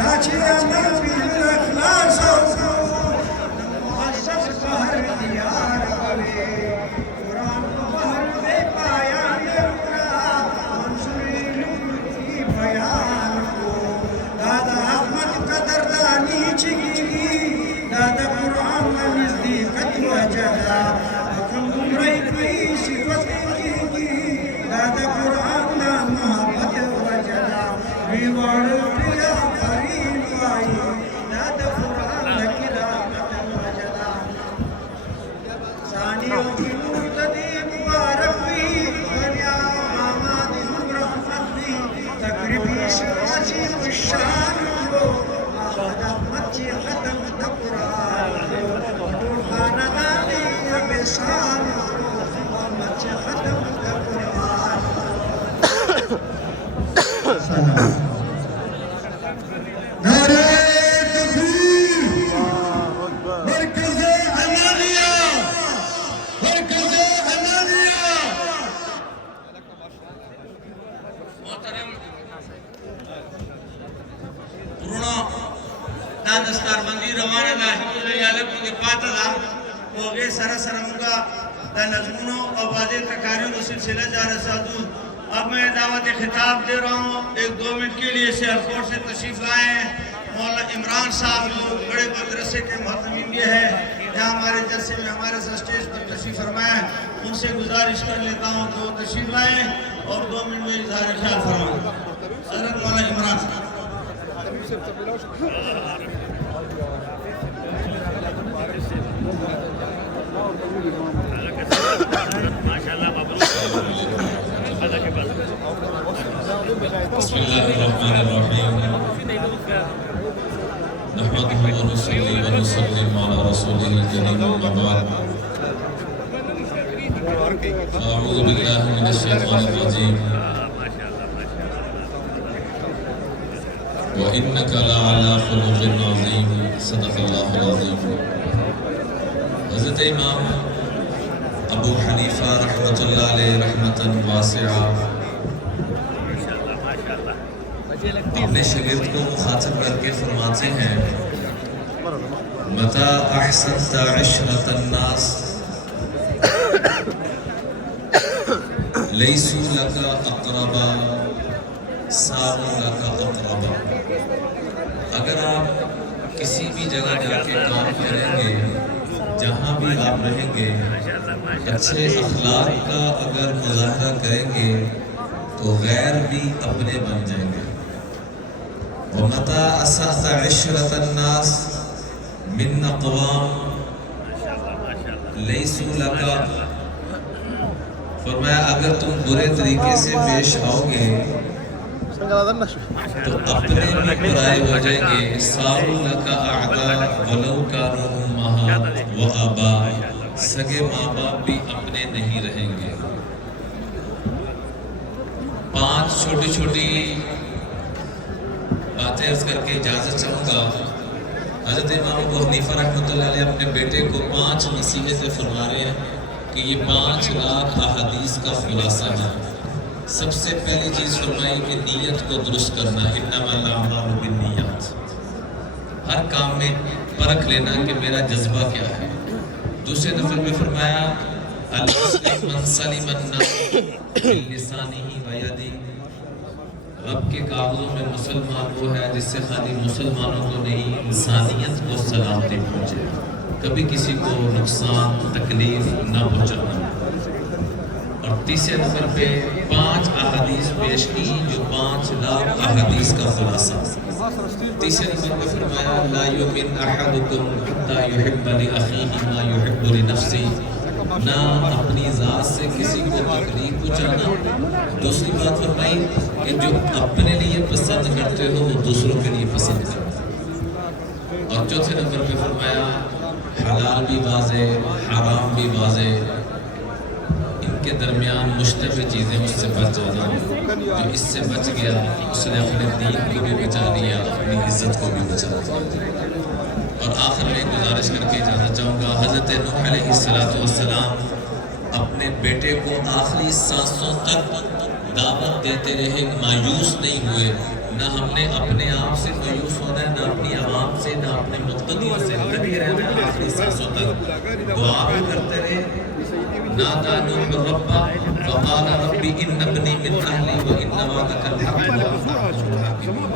चाची अमर बिल अखलास मुअज़्ज़ज़ बहर दियार बवे कुरान बहर दे पाया मेरा मंसूरी की बयान को दादा अहमद कदरदानी चिगी दादा कुरान नज़दीकत वजदा अकम उम्र की सिफत की दादा कुरान मोहब्बत वजदा रिवाड़ पिया फरीद आई दादा कुरान किरामत वजदा सानियों की मुर्तदी मुबारक भी दुनिया आमाद रहमत भी तकरीबी शिवाजी शान को आखद मच्ची खत्म कुरान खाना दानी अब शान मच्ची खत्म कुरान सलाम नारे तकबीर मरकज़े अमानिया मरकज़े अमानिया मोहतरम पुराना दानस्तार मंदिर रवाना अल्हम्दुलिल्लाह के पातला हो गए सरसरमुगा दा नज़्मों आवाज़े तकारियों का सिलसिला जारी साधु। अब मैं दावत खिताब दे रहा हूँ। 1-2 मिनट के लिए सियालकोट से तशरीफ लाए हैं मौलाना इमरान साहब जो बड़े मदरसे के मुहतमिम भी है यहाँ हमारे जलसे में हमारे स्टेज पर तशरीफ फरमाए। उनसे गुजारिश कर लेता हूँ कि वो तशरीफ लाएँ और 2 मिनट में इज़हार ख्याल फरमाएं। हज़रत मौलाना इमरान साहब। बिस्मिल्लाहिर्रहमानिर्रहीम नहमदुहु व नुसल्ली व नुसल्लिम अला रसूलिहिल करीम अम्मा बाद अऊज़ु बिल्लाहि मिनश शैतानिर रजीम व इन्नका लअला खुलुक़िन अज़ीम सदक़ल्लाहुल अज़ीम। हज़रत इमाम अबू हनीफा रहमतुल्लाह अलैहि रहमतन वासिआ अपने शागिर्द को मुखातब करके फरमाते हैं मता अहसनता इशरतन नास लैसू लका अक़रबा सारू लका अक़रबा। अगर आप किसी भी जगह जाके काम करेंगे जहाँ भी आप रहेंगे अच्छे अखलाक का अगर मुज़ाहरा करेंगे तो गैर भी अपने बन जाएंगे। वमता असाता इशरतन नास मिन अक़वाम लैसू लका। फरमाया अगर तुम बुरे तरीके से पेश आओगे तो अपने भी बुराए हो जाएंगे। सारू लका अअदा वलौ कानू उम्महा व आबा। सगे माँ बाप भी अपने नहीं रहेंगे। 5 छोटी छोटी बातें अर्ज करके इजाज़त चाहूँगा। हज़रत इमाम अबू हनीफा रहमतुल्लाह अलैह अपने बेटे को 5 नसीहतें फरमा रहे हैं कि ये 5 लाख अहादीस का खुलासा है। सबसे पहली चीज़ फरमाई कि नीयत को दुरुस्त करना, इन्नमल अअमालु बिन्नियात। हर काम में परख लेना कि मेरा जज्बा क्या है। दूसरे नंबर पे फरमाया अल-मुस्लिम मन सलिमन नास मिन लिसानिही व यदिही। रब के कागज़ों में मुसलमान वो है जिससे खाली मुसलमानों को नहीं इंसानियत को सलामती पहुँचे, कभी किसी को नुकसान तकलीफ ना पहुँचाना। और तीसरे नंबर पे 5 अहादीस पेश की जो 5 लाख अहादीस का खुलासा। तीसरे नंबर पे फरमाया ला युमिन अहदुकुम हत्ता युहिब्बा लि अखीही मा युहिब्बु लि नफ्सिही। ना अपनी ज़ात से किसी को तकलीफ पहुँचाना। दूसरी बात फरमाई कि जो अपने लिए पसंद करते हो वो दूसरों के लिए पसंद करो। और चौथे नंबर पे फरमाया हलाल भी वाज़े हराम भी वाज़े, इनके दरमियान मुश्तबह चीज़ें उससे बच जाना। जो इससे बच गया उसने अपने दीन को भी बचा लिया, अपनी इज्जत को भी बचा लिया। और आखिर में गुजारिश करके इजाज़त चाहूँगा। हज़रत नूह अलैहिस्सलाम अपने बेटे को आखिरी सांसों तक दावत देते रहे, मायूस नहीं हुए, ना हमने अपने आप से मायूस होना है, ना अपनी आवाम से, ना अपने मुक्तदियों से, लगे रहना है आखिरी सांसों तक। दुआ भी करते रहे। नादा नूह रब्बा फ़क़ाल रब्बी इन्न इब्नी मिन अहली व इन्न वअदकल हक़्क़ व अंता अहक़्क़ुल हाकिमीन।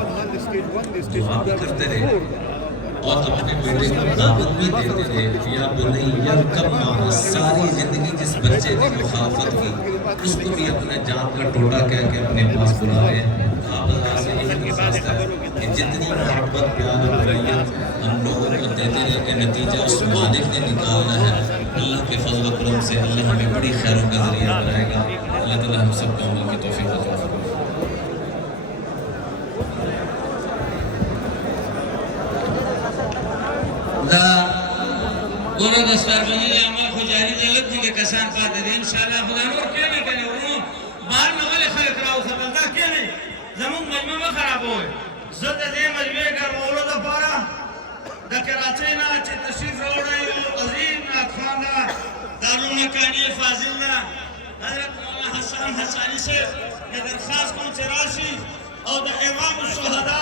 दुआ भी करते रहे और अपने बेटे को दावत भी देते रहे। या बुनैया कब माना, सारी जिंदगी जिस बच्चे ने मुखालफत की उसको भी अपने जान का टोटा कह के अपने पास बुला रहे हैं। आप अल्लाह से यही दरख्वास्त है कि जितनी मोहब्बत प्यार और रैयत हम लोगों को देते रहे के नतीजा उस मालिक ने निकालना है। अल्लाह के फजल व करम से अल्लाह हमें बड़ी खैरों का जरिया बनाएगा। अल्लाह ताला हम सबको अमल की तौफीक अता फरमाए। गोरा दस्तार बनी अमल खुजारी दलत के कसान पाते दे इंशाल्लाह खुदा और क्या नहीं करे वो बाहर में वाले खलक राव खबरदार क्या नहीं जमून मजमा में खराब होए जद दे मजमे कर मौला दा पारा द कराची ना च तशरीफ रोड़ा यो अजीम ना खाना दारुल मकानी फाजिल ना हजरत मौलाना हसन हसानी से ये दरखास्त को चराशी और द इमाम शुहदा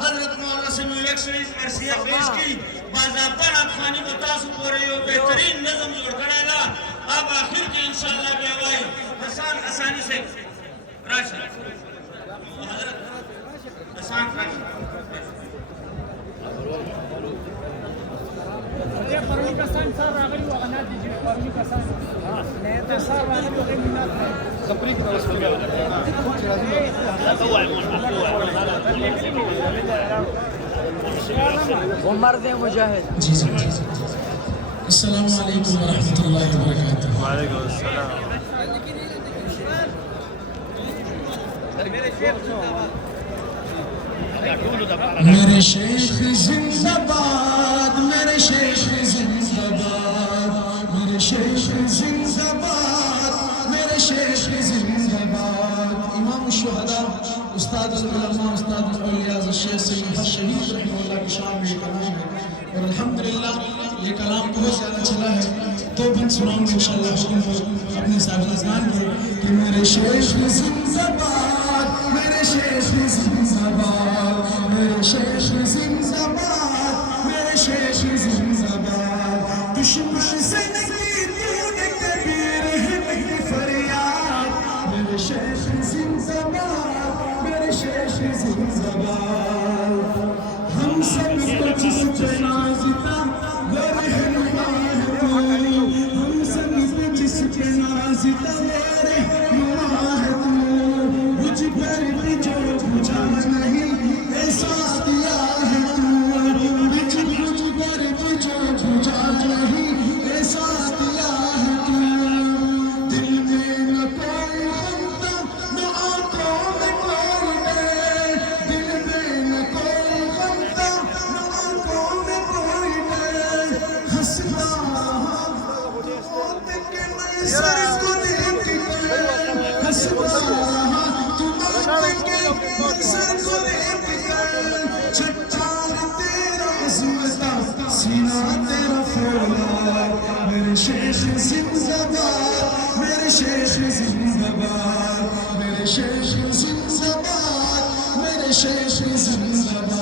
हजरत मौलाना से इलेक्शन मर्सिया पेश की बाज़ाब्ता खानी मुतासब हो रही हो बेहतरीन नज़म जोड़ करेगा। अब आखिर के इंशाअल्लाह बेवाई हसन आसानी से राशा हजरत हसन राशा ये परमी का सन सर रागली वाला ना दीजिए परमी का सन नहीं तो सर रागली वाले मिनट है सप्री की तरफ से उमर दे मुजाहिद जी जी जी अस्सलाम वालेकुम व रहमतुल्लाहि व बरकातुहू। वालेकुम अस्सलाम मेरे शेख जिंदाबाद, मेरे शेख जिंदाबाद, मेरे शेख जिंदाबाद, मेरे शेख जिंदाबाद। इमाम शुहदा उस्ताद उलमा उस्ताद औलिया शेख सलीम शहीद रहमतुल्लाह की शान में कलाम है और अल्हम्दुलिल्लाह ये कलाम बहुत ज़्यादा चला है। तो बन सुनाऊंगा इंशाअल्लाह अपने साहिब के कि मेरे शेख जिंदाबाद, मेरे शेख जिंदाबाद, मेरे शेख जिंदाबाद, मेरे शेख जिंदाबाद। दुश्मन से नहीं तूने कभी रहमत फरियाद, मेरे शेख जिंदाबाद, मेरे शेख जिंदाबाद। हम सब को जिसपे नाज़िता वो रहनुमा है तू, हम सब को जिसपे नाज़िता वो रहनुमा है तू। मुझ पर भी जो बुझा नहीं ऐसा दिया है तू, मुझ पर भी जो बुझा नहीं ऐसा दिया है तू। दिल में न कोई खंता न आंखों में कोई डर, दिल में न कोई खंता न आंखों में कोई डर। हंसना मौत के मंजर को देख कर, हंसना चट्टान तेरा अज़मता सीना तेरा फौलाद। मेरे शेख जिंदाबाद, मेरे शेख जिंदाबाद, मेरे शेख जिंदाबाद, मेरे शेख जिंदाबाद।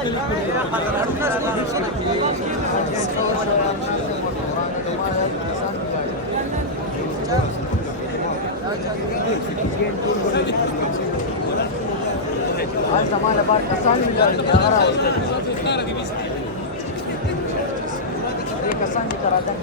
आज हमारे पास कसान मिल रहा है ये कसान की तरह था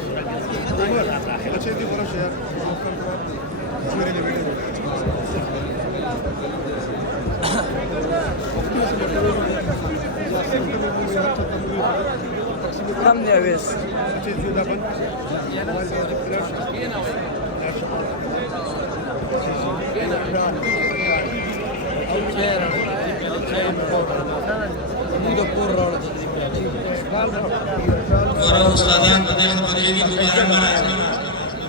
कम दिया वेस और उस्तादान बदे खबरें भी दोबारा महाराज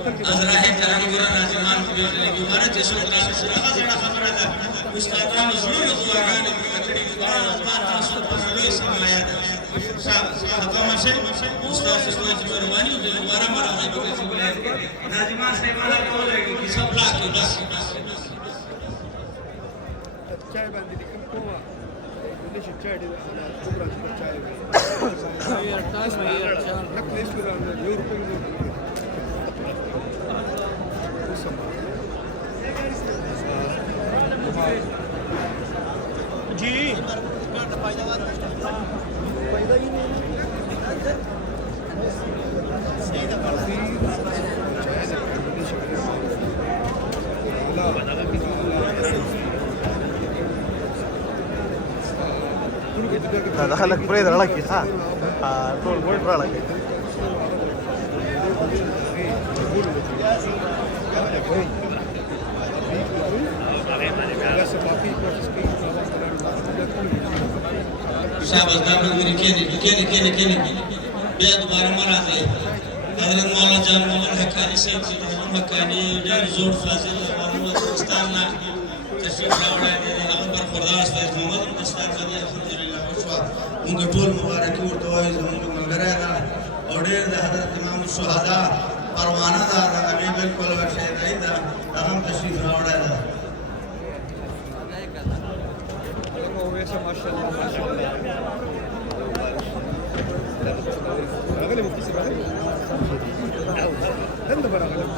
अजराह करम गुरा नाजमान को जोड़ने की दोबारा जैसे ग्राम से जड़ा खबर था उस्तादान जरूर दुआगान कचड़ी दुआरा बात तासुर पसलोई समाया था खतमा से उस्ताद से कोई मेहरबानी हो दोबारा महाराज को कैसे बोले नाजमान से वाला बोलेगी कि सब ला के बस चाय बंदी लेकिन कोवा ليش الشاي ده كبرى الشاي لك ليش كده يوربين जी फायदा ही नहीं सही दफा دخلك بريد لك ها طول بوي برالك शाबाश दामन मेरी केने बे दोबारा मरा दे हजरत मौलाना जान मोहम्मद हक्कानी से हक्कानी जोर फाजिल मामूद उस्ताद ना तशरीफ लावड़ा दे अकबर खुदास फैज मोहम्मद उस्ताद का अल्हम्दुलिल्लाह खुशवा उनके टोल मुबारक और दुआएं उनके मंगरा दा और ढेर हजरत इमाम शुहदा परवाना दा अभी बिल्कुल शहीद दा हम तशरीफ लावड़ा दा माशाल्लाह माशाल्लाह غالي مكتسب غالي انت برا غالي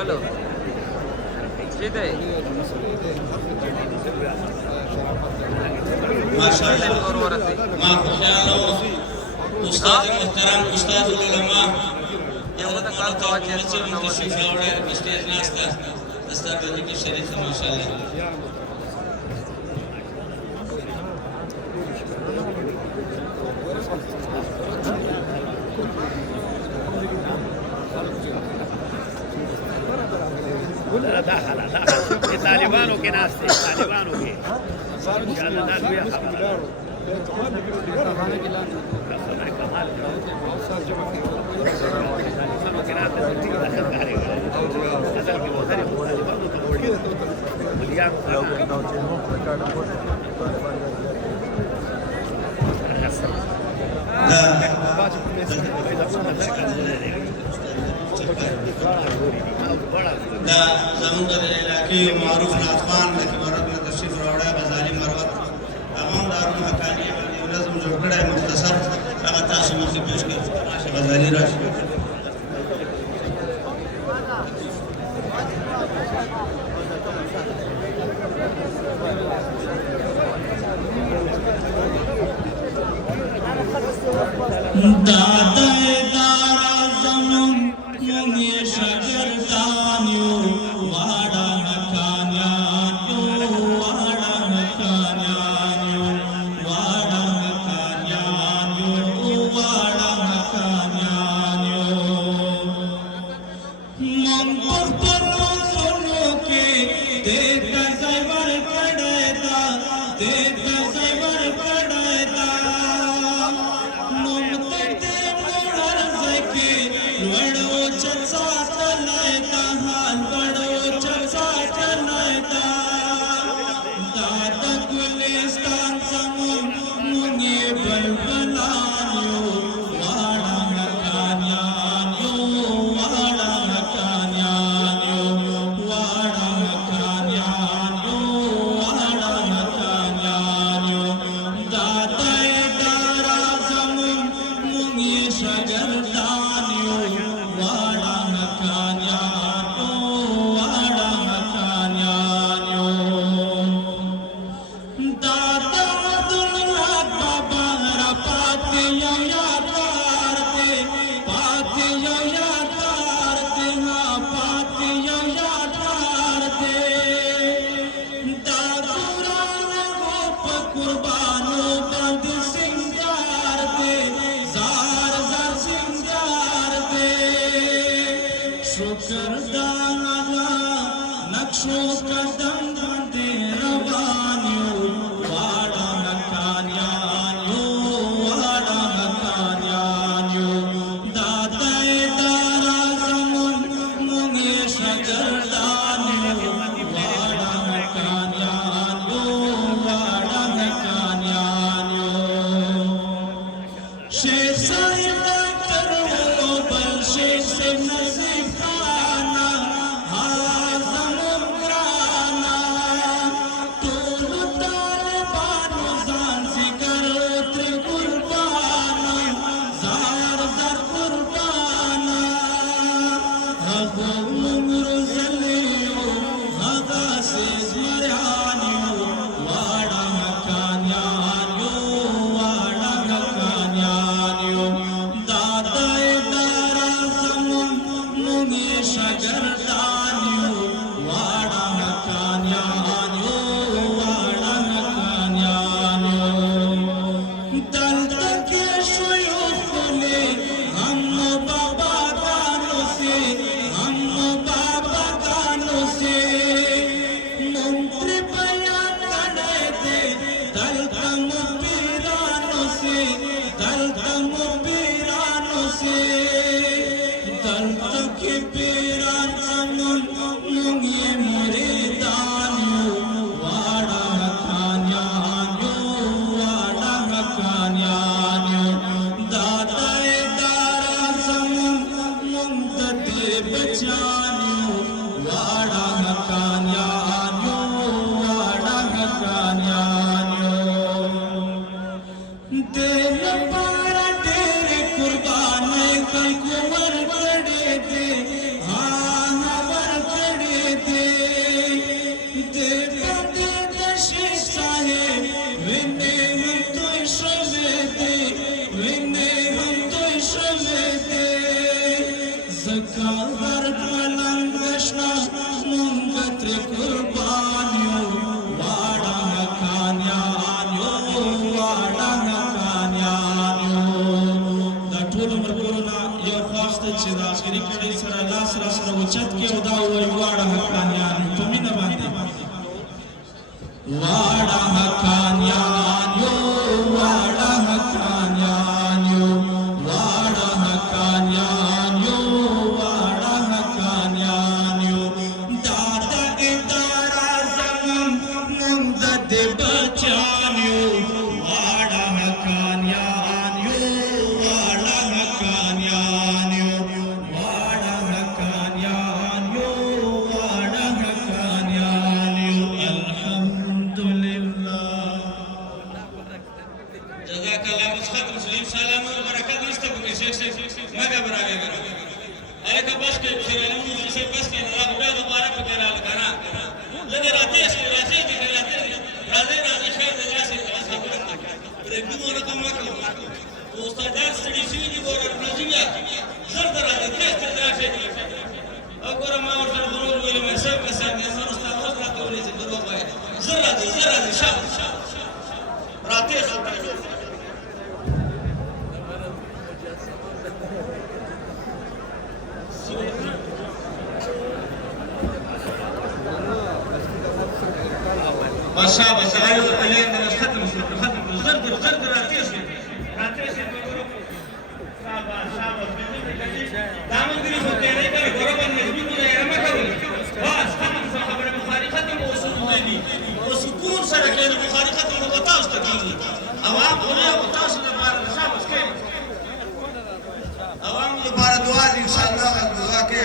الو كده माशाअल्लाह मां ख्याल उस्ताद मोहतरम उस्ताद उलमा يوم قال تواجه तशरीफ लावड़ा स्टेज नाश्ता दस्तार बंदी की शरीफ माशाअल्लाह دخل طالبانو کې ناس دي طالبانو کې ان شاء الله ناس وي دا زمونږ د علاقې معروف ناطقان د کبارت تشریف راوړی بازاري दादाए दारा ज़मन मुंगे शगरदानियो वाड़ा हकान्यानियो वाड़ा हकान्यानियो वाड़ा हकान्यानियो वाड़ा हकान्यानियो मन पख्तनो सुनो के देता ज़ैवर कड़ेता देता ज़ैवर कड़ेता मुमतदे मुहर ज़के लड़ो चसा तलैता हाल लड़ो चसा तलैता दादा गुलिस्तान ज़मन मुंगे बलबलानियो वाड़ा हकान्यानियो वाड़ा हकान्यानियो वाड़ा हकान्यानियो वाड़ा हकान्यानियो दादाए दारा ज़मन मुंगे शगरदानियो वाड़ा हकान्यानियो वाड़ा हकान्यानियो दादा दुनिया बाबा रा पातिया याद करते पातिया याद करते हाँ पातिया याद करते दादुरा गोप कुर्बानो बंद सिंगार दे जार जार सिंगार दे शुक्र दाना नक्शो कदम बंदे रवानियो वाड़ा हकान्यानियो वाड़ा हकान्यानियो दादाए दारा ज़मन मुंगे शगरदानियो वाड़ा हकान्यानियो वाड़ा हकान्यानियो शेख साहिब डॉक्टर हो बल शेख से नसीब खाना हाज़म उमराना तोल तालिबानो जान जिगर उतर कुर्बाना जार जार कुर्बाना हगो मुंगरू जलियो हगा से मरियानियो वाड़ा हकान्यानियो वाड़ा हकान्यानियो दादाए दारा ज़मन मुंगे शगरदानियो वाड़ा हकान्यानियो वाड़ा हकान्यानियो दल तके शुयूख ने हम बाबा गानों से हम बाबा गानों से मंत्री बयान करे थे दल कम पीरानों से दल कम पीरानों से दल तके पीरान ज़मन मुंगे मुरीदानियो वाड़ा हकान्यानियो वाड़ा हकान्यानियो दादाए दारा ज़मन मुमतदे बचानियो वाड़ा हकान्यानियो वाड़ा हकान्यानियो दिल पारा तेरे कुर्बाने कल कुंवर खड़े थे हाँ हवर खड़े थे देखा देखा शेख साहेब विने हम तो श्रवे थे विने हम तो श्रवे थे ज़कावर पलंग कृष्णा मुंगत्र कुर्बानियो वाड़ा हकान्यानियो वाड़ा हकान्यानियो दा ټول مرګونه یو خاصه چې د اخري کړي سره لاس را سره اوچت کې او دا وایي واړه حقانیانو په مینه باندې واړه حقانیانو واړه حقانیانو واړه حقانیانو واړه حقانیانو دادا ادارا زمن مونږ د بچانیو واړه حقانیانو واړه حقانیانو واړه حقانیانو واړه حقانیانو الحمدلله جزاك الله مسخط مسلم سلام اور برکت نشته کوي شیخ مګه برابر الکه بس کې خیرانو چې بس کې نه راغله دوباره پکې راغله لږه راځي چې راځي راځي خیر دې راځي پرېږدو ورته کوم وکړو استاد سړي شوي دي ګوره راځي بیا ژر ته راځه تېز تېز راشئ او ګوره ما ورسره دروغ ویلي مې صاحب کسان دي زما ستا اوس راته ویلې چې دروغ وایې ژر راځئ شاباس راتېز بس شاباس هغه یو ته لین نه ختم شو زر راتېز شي شاباس دا ملګري خو تېرې کوي ګوره باندې مجبور نه یې مه کوئ بس ختم شوه خبره بخاري ختم او سکون دی په سکون سره کښېنه بخاري ختم نو به تاسو ته کېږي عوام خو نه یو تاسو لپاره ده شاباس کښېنه عوامو لپاره دعا دي انشاءالله دعا کوي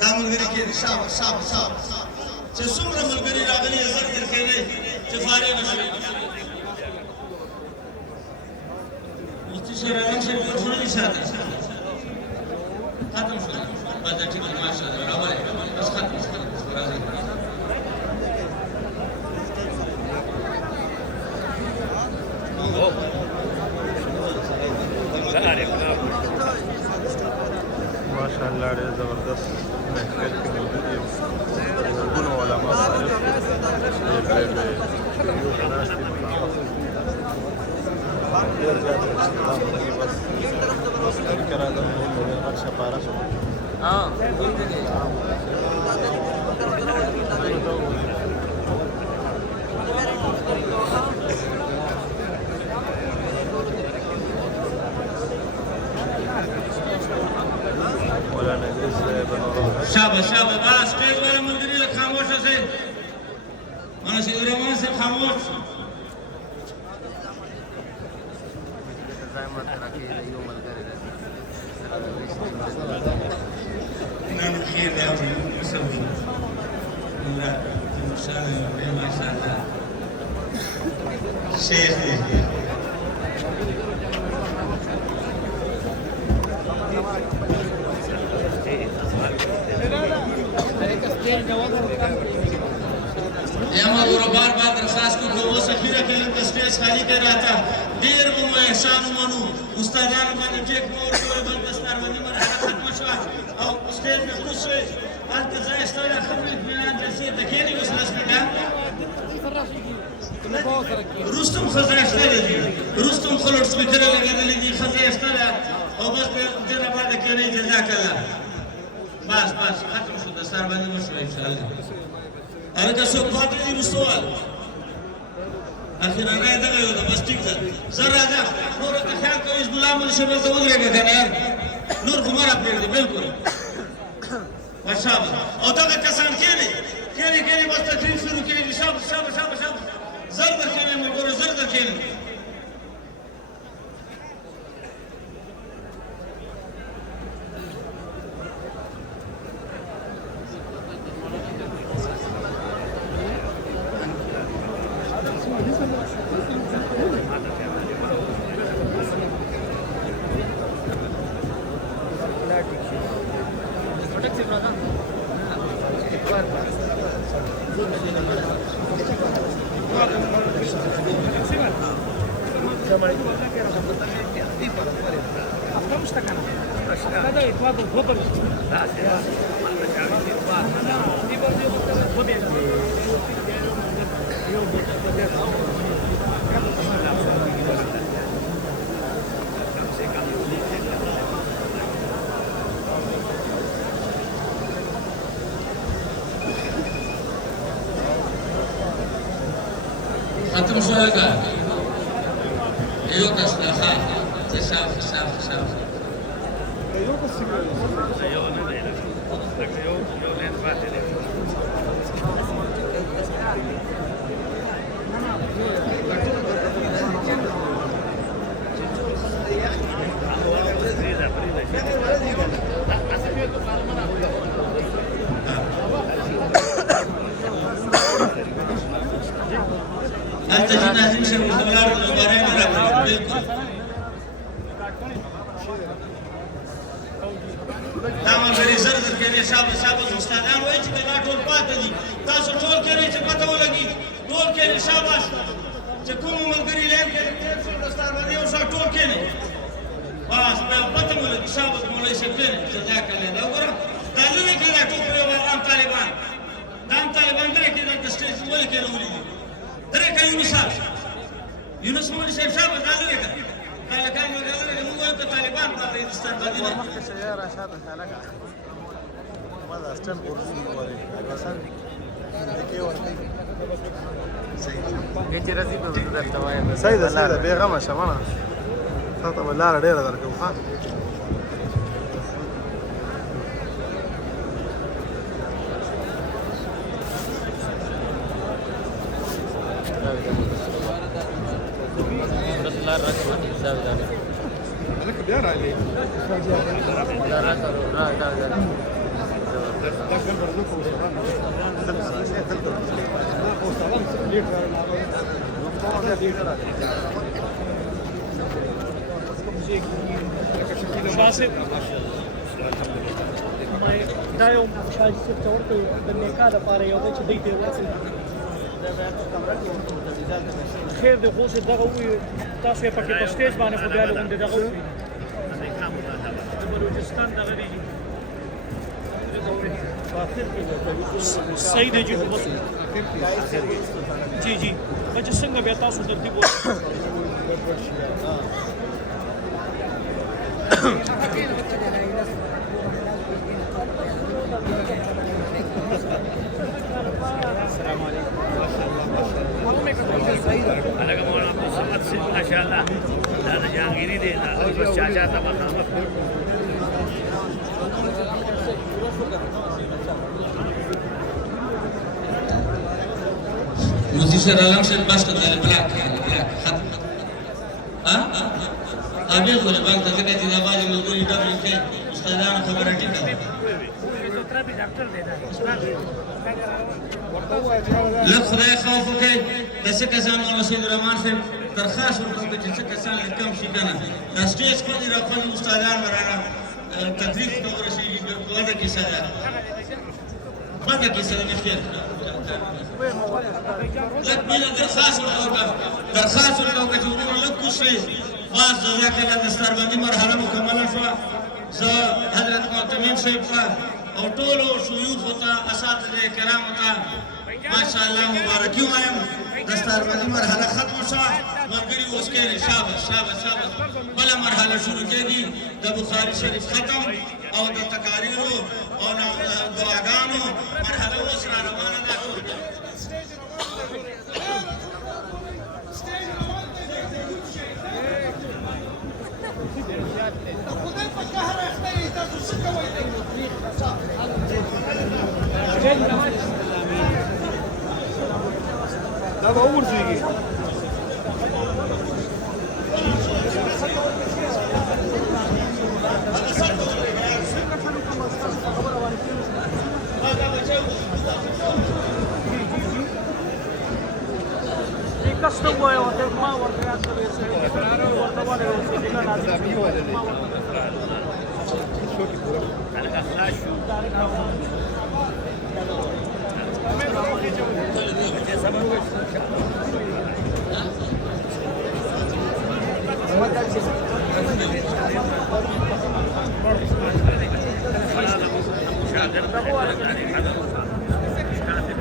دا ملګري کښېني شاباس چې څومره ملګري راغلي زر کښېنئ چې فارغ شئ مفتي صاحب اعلان صاحب ډېر خو نه دي ساتي ختم شو بس دا ټیک دی ماشاءالله راولئ بس ختم راځئ माशाअल्लाह ډېر زبردست محفل کې موجود یم زرګونو علما صالح ډېر ناست دي ډېر زیات اختلاف دی بس طریقه راځم ډېر غټ شپاره شو شاباس بس ټیز والا ملګري لږ خاموشه شئ مانا سید الرحمن صاحب خاموش نه نو خیر دی او مسوي الله ماشاءالله شیخ دی اما ګوره بار درخواست کوم که اوس اخیره کې لږ سټیج خالي کړی راته ډېر به مو احسان ومنو استادانو باندې ټیک مه ورکوئ بل دستاربندي مرحله ختمه شوه او سټیج نه کوز شوئ هلته ځای شته ده ښه اطمینان جلسې ته کښېنئ اوس 10 منټه وروسته هم ښه ځای شته دی وروسته هم ښه لوډ سپیکره لګېدلي دي ښه ځای شته ده او بس دې نه بعده کښېنئ جزاک الله بس ختم شو دستاربندي وشوه انشاءالله هلکه څوک پاتې دي وروسته وال اخرانه یې دغه یو ده بس ټیک ده زر راځه نور ورته خیال کوئ حزب الله مولي صاحب دلته ودرېږه که نه یار نور خو مه راپرېږدي بلکل ماشاءالله او دغه کسان کښېنئ بس تقریر شروع کېږي شاباس زر در کښېنئ ملګرو زر در کښېنئ ختم شو هلکه یو کس ده ښه ته صاف یو نه دی یو لین پاتې دی هلته چې ناظم صاحب ورته ولاړ دي نو بری نه راغلی بلکل دا ملګري زر کښېنئ شاباس استادان وایي چې که دا ټول پاتې دي تاسو ټول کښېنئ چې پته ولګي ټول کښېنئ شاباس چې کومو ملګري لین کې تېر شو دستاربندي وشوه ټول کښېنئ بس پته مو لګي ثابت مولوي صاحب دی جزاک الله دا وګوره دا لوی کې دا ټوپ یو عام طالبان دا عام طالبان درې کې د سټیج ولې کې راولي درې کې یونس مولوي صاحب شابه دا لوی کې دا لکه موږ وایو ته طالبان په هندستان باندې مخکې سیاره شاته خلک ما دا ستن ورزي وره اګسان کې ورته صحیح ده بیغمه شمنه تاسو به لاره ډیره درکو ښه بیا راځي دا یو شاهي صاحب ته ورته د نکاح لپاره یو دی چې دوی ته ورسېږي خیر دی خو چې دغه ووایو تاسو یې پکې په سټیج باندې خو بیا لغوندې دغه وکړي د بلوچستان دغه دی صحیح دی جی جی جی بچه څنګه بیا تاسو ترتیب अलग मौलाना मोहम्मद से माशाअल्लाह दादा जहांगीरी दे बस चाचा था मकाम Musician alam sen basta dari black hat. Abi ko bang takne di nawaz muzuri double ke ustadan khabar tika. لك خدای خوف وکړي د څه کسان مولانا سید الرحمن صاحب درخواست وکړو چې څه کسان کم شي کنه د سټیج په دی خپل استادان ورانه تدریس نو رسېږي ودا کې سره خیر لك بل درخواست وکړو چې وګورئ لک کوشش واز جزاک الله دستار باندې مرحله مکمله شو زه حضرت معتمین صاحب او ټولو شيوخ ته اساتذه کرام ته ماشاءالله مبارکي وایم دستاربندي مرحله ختم شوه ملګري اوس کې شاباش بل مرحله شروع کېږي د بخاري شریف ختم او د تقاریرو او دعاګانو مرحله اوس را روانه ده دا به ورځيږي कष्ट हुआ है होते मां और प्रयास कर रहे हैं और वाले उसके जिला नाज़िम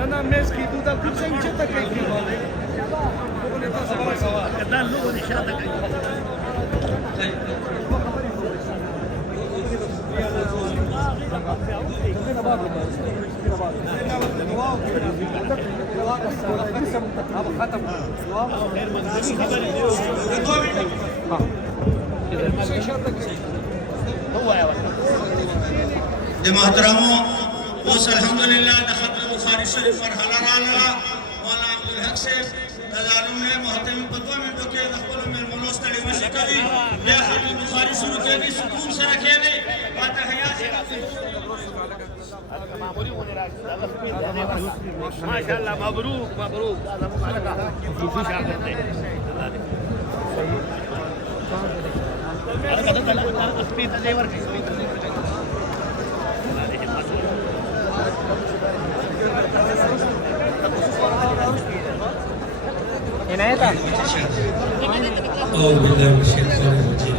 انا مسكي دودا كل شيء جدا كيف كذا لو نشاطك محترمو اوس الحمدلله د ختم بخاري شریف مرحله راغله مولانا عبدالحق صاحب د ظالم نه محترم په 2 منټو کې د خپل مېلمنو ستړي مشي کوي بیا ختم بخاري شروع کېږي سکون سره کېږي فاتحه ما شاء الله مبروك هذا مبارك أعوذ بالله من الشيطان الرجيم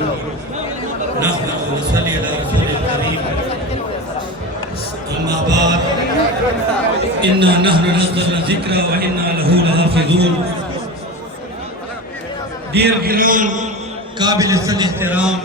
نحمد ونصلي على رسول الكريم أما بعد إنا نحن نزلنا الذكر وإنا له لحافظون دیر گران قابل الاحترام